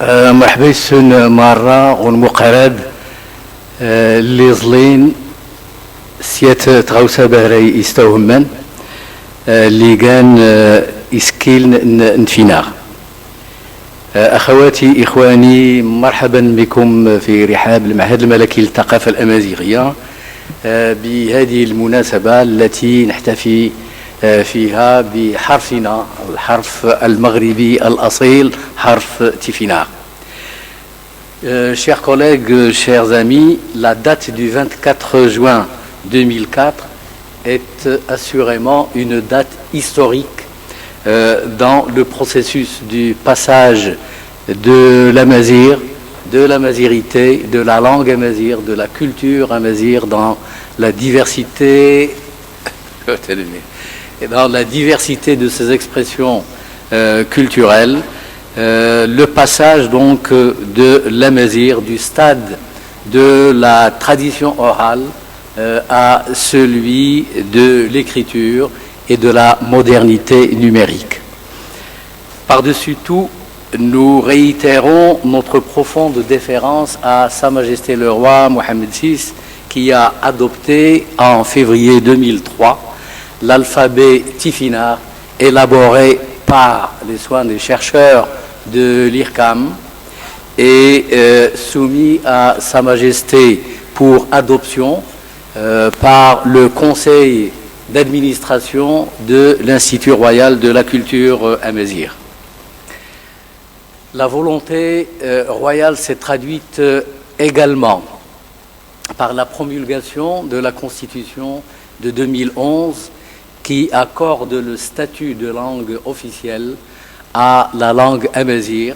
مرحبا سن مرة ونمقرد اللي ظلين سيات تغوسة بهري يستوهمن اللي كان يسكيل نتفينا. أخواتي إخواني مرحبا بكم في رحاب المعهد الملكي للثقافة الأمازيغية بهذه المناسبة التي نحتفي فيها بحرفنا الحرف المغربي الأصيل حرف تيفينا. Chers collègues, chers amis, la date du 24 juin 2004 est assurément une date historique dans le processus du passage de l'amazigh, de l'amazirité, de la langue amazigh, de la culture amazigh dans la diversité de ses expressions culturelles, le passage donc de l'amazigh, du stade de la tradition orale à celui de l'écriture et de la modernité numérique. Par-dessus tout, nous réitérons notre profonde déférence à Sa Majesté le Roi Mohammed VI qui a adopté en février 2003 l'alphabet Tifinagh élaboré par les soins des chercheurs de l'IRCAM et soumis à Sa Majesté pour adoption par le Conseil d'administration de l'Institut royal de la culture amazigh. La volonté royale s'est traduite également par la promulgation de la Constitution de 2011 qui accorde le statut de langue officielle à la langue amazigh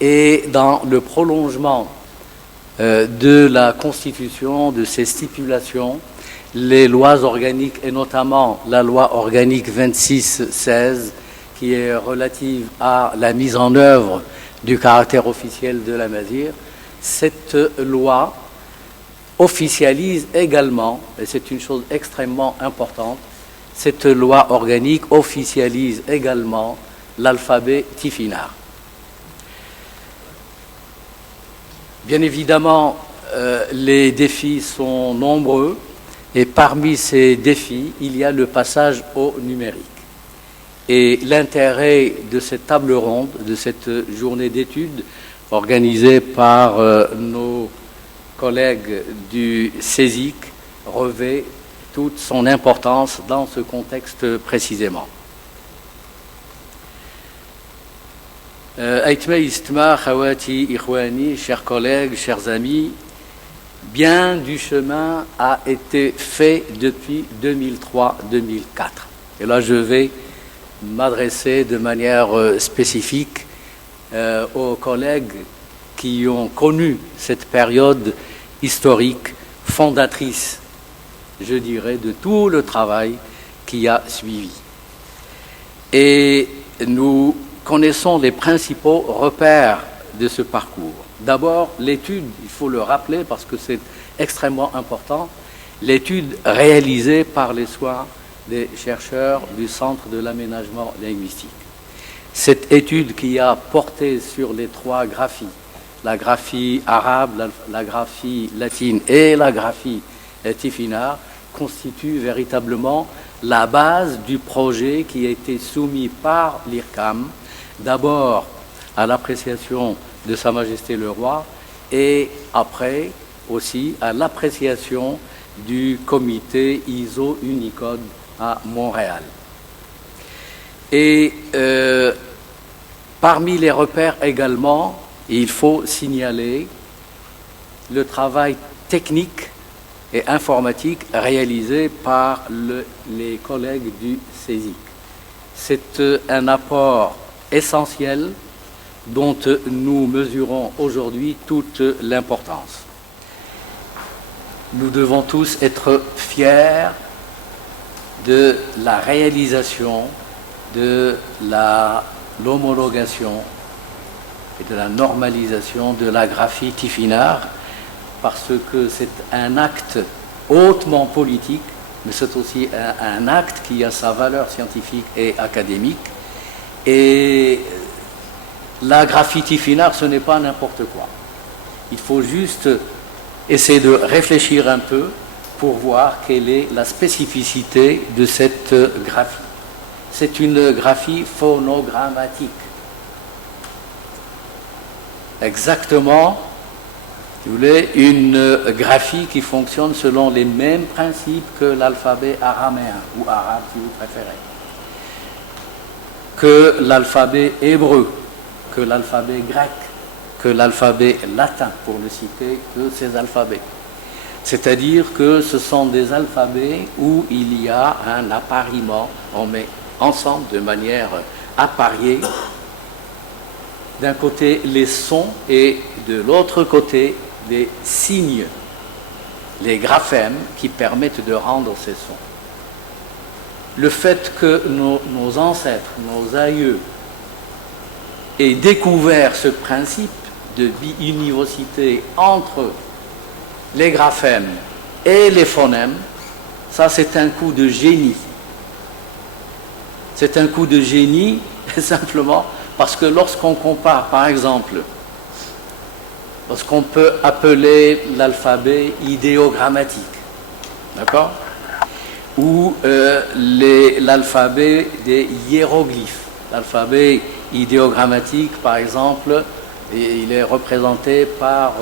et dans le prolongement de la Constitution, de ses stipulations, les lois organiques et notamment la loi organique 26-16 qui est relative à la mise en œuvre du caractère officiel de l'amazigh. Cette loi officialise également, et c'est une chose extrêmement importante, cette loi organique officialise également l'alphabet Tifinagh. Bien évidemment, les défis sont nombreux et parmi ces défis, il y a le passage au numérique. Et l'intérêt de cette table ronde, de cette journée d'études organisée par nos collègues du CESIC revêt toute son importance dans ce contexte précisément. Aïtma Istma, Khawati, Ikhwani, chers collègues, chers amis, bien du chemin a été fait depuis 2003-2004. Et là, je vais m'adresser de manière spécifique aux collègues qui ont connu cette période historique fondatrice, je dirais, de tout le travail qui a suivi. Et nous connaissons les principaux repères de ce parcours. D'abord, l'étude, il faut le rappeler parce que c'est extrêmement important, l'étude réalisée par les soins des chercheurs du Centre de l'aménagement linguistique. Cette étude qui a porté sur les trois graphies, la graphie arabe, la graphie latine et la graphie Tifinagh, constitue véritablement la base du projet qui a été soumis par l'IRCAM, d'abord à l'appréciation de Sa Majesté le Roi et après aussi à l'appréciation du comité ISO Unicode à Montréal. Et parmi les repères également, il faut signaler le travail technique et informatique réalisé par les collègues du CESIC. C'est un apport essentiel dont nous mesurons aujourd'hui toute l'importance. Nous devons tous être fiers de la réalisation de l'homologation et de la normalisation de la graphie Tifinagh parce que c'est un acte hautement politique, mais c'est aussi un acte qui a sa valeur scientifique et académique. Et La graphie Tifinagh, ce n'est pas n'importe quoi. Il faut juste essayer de réfléchir un peu pour voir quelle est la spécificité de cette graphie. C'est une graphie phonogrammatique. Exactement, si vous voulez, une graphie qui fonctionne selon les mêmes principes que l'alphabet araméen, ou arabe si vous préférez, que l'alphabet hébreu, que l'alphabet grec, que l'alphabet latin, pour ne citer que ces alphabets. C'est-à-dire que ce sont des alphabets où il y a un appariement, on met ensemble de manière appariée, d'un côté les sons et de l'autre côté les signes, les graphèmes qui permettent de rendre ces sons. Le fait que nos ancêtres, nos aïeux, aient découvert ce principe de biunivocité entre les graphèmes et les phonèmes, ça c'est un coup de génie. C'est un coup de génie simplement parce que lorsqu'on compare, par exemple, ce qu'on peut appeler l'alphabet idéogrammatique, d'accord, ou l'alphabet des hiéroglyphes. L'alphabet idéogrammatique, par exemple, il est représenté par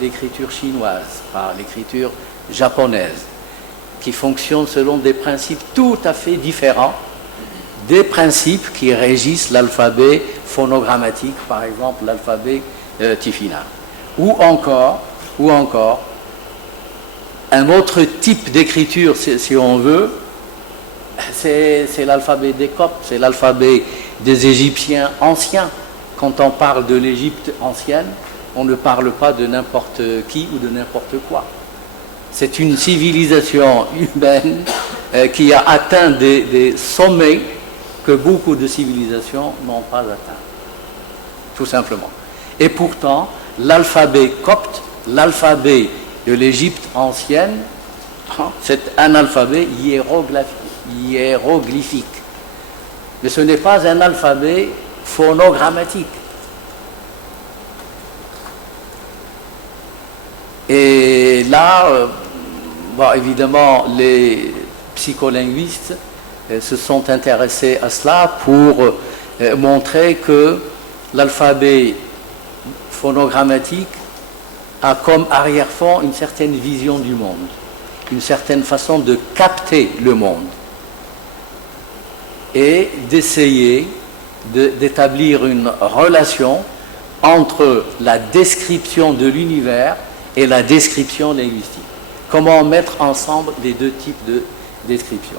l'écriture chinoise, par l'écriture japonaise, qui fonctionne selon des principes tout à fait différents des principes qui régissent l'alphabet phonogrammatique, par exemple l'alphabet Tifinagh. Ou encore, un autre type d'écriture, si on veut, c'est l'alphabet des Coptes, c'est l'alphabet des Égyptiens anciens. Quand on parle de l'Égypte ancienne, on ne parle pas de n'importe qui ou de n'importe quoi. C'est une civilisation humaine qui a atteint des sommets que beaucoup de civilisations n'ont pas atteints, tout simplement. Et pourtant, l'alphabet copte, l'alphabet de l'Égypte ancienne, c'est un alphabet hiéroglyphique. Mais ce n'est pas un alphabet phonogrammatique. Et là, évidemment, les psycholinguistes se sont intéressés à cela pour montrer que l'alphabet phonogrammatique a comme arrière-fond une certaine vision du monde, une certaine façon de capter le monde et d'essayer d'établir une relation entre la description de l'univers et la description linguistique. Comment mettre ensemble les deux types de description.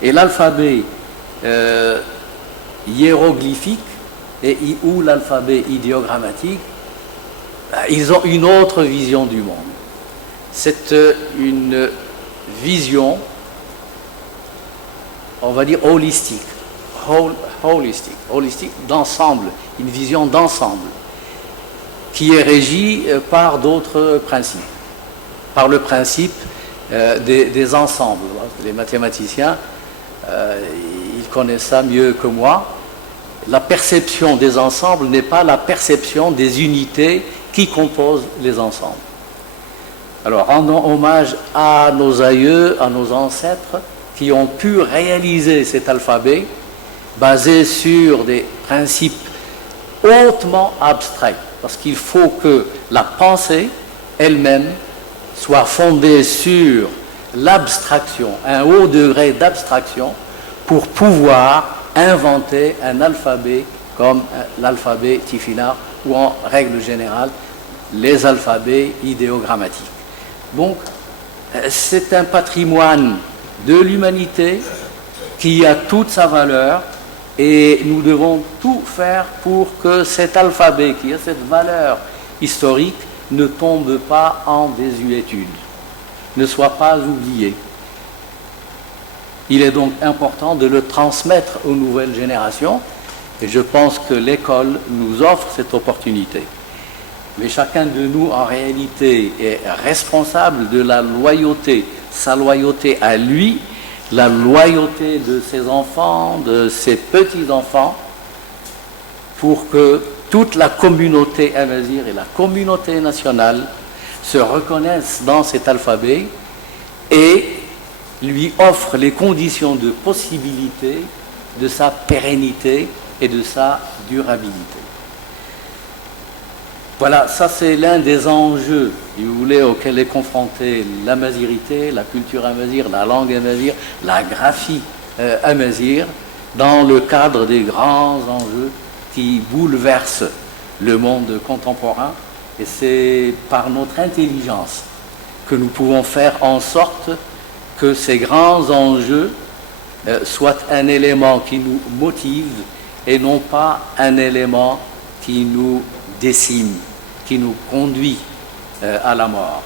Et l'alphabet hiéroglyphique ou l'alphabet idéogrammatique, ils ont une autre vision du monde. C'est une vision, on va dire holistique, holistique d'ensemble, une vision d'ensemble, qui est régie par d'autres principes, par le principe des ensembles. Les mathématiciens, ils connaissent ça mieux que moi. La perception des ensembles n'est pas la perception des unités qui composent les ensembles. Alors, rendons hommage à nos aïeux, à nos ancêtres qui ont pu réaliser cet alphabet basé sur des principes hautement abstraits, parce qu'il faut que la pensée elle-même soit fondée sur l'abstraction, un haut degré d'abstraction, pour pouvoir inventer un alphabet comme l'alphabet Tifinagh ou en règle générale les alphabets idéogrammatiques. Donc c'est un patrimoine de l'humanité qui a toute sa valeur et nous devons tout faire pour que cet alphabet qui a cette valeur historique ne tombe pas en désuétude, ne soit pas oublié. Il est donc important de le transmettre aux nouvelles générations et je pense que l'école nous offre cette opportunité. Mais chacun de nous, en réalité, est responsable de la loyauté, sa loyauté à lui, la loyauté de ses enfants, de ses petits-enfants, pour que toute la communauté amazigh et la communauté nationale se reconnaissent dans cet alphabet et lui offrent les conditions de possibilité de sa pérennité et de sa durabilité. Voilà, ça c'est l'un des enjeux, si vous voulez, auxquels est confrontée l'amazirité, la culture amazigh, la langue amazigh, la graphie amazigh, dans le cadre des grands enjeux qui bouleversent le monde contemporain. Et c'est par notre intelligence que nous pouvons faire en sorte que ces grands enjeux soient un élément qui nous motive et non pas un élément qui nous décime, qui nous conduit à la mort.